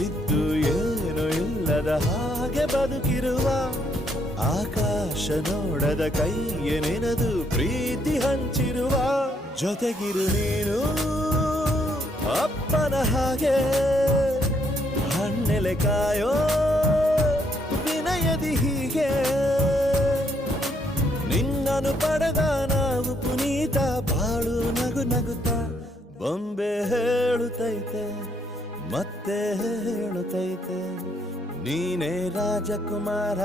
ಇದ್ದು ಏನು ಇಲ್ಲದ ಹಾಗೆ ಬದುಕಿರುವ ಆಕಾಶ ನೋಡದ ಕೈಯ ನೆನೆದು ಪ್ರೀತಿ ಹಂಚಿರುವ ಜೊತೆಗಿರು ನೀನು ಅಪ್ಪನ ಹಾಗೆ ಹಣ್ಣೆಲೆ ಕಾಯೋ ವಿನಯದಿ ಹೀಗೆ ನಿನ್ನನು ಪಡೆದ ನಾವು ಪುನೀತ ಬಾಳು ನಗು ನಗುತ್ತಾ ಬೊಂಬೆ ಹೇಳುತ್ತೈತೆ ಮತ್ತೆ ಹೇಳುತ್ತೈತೆ ನೀನೇ ರಾಜಕುಮಾರ.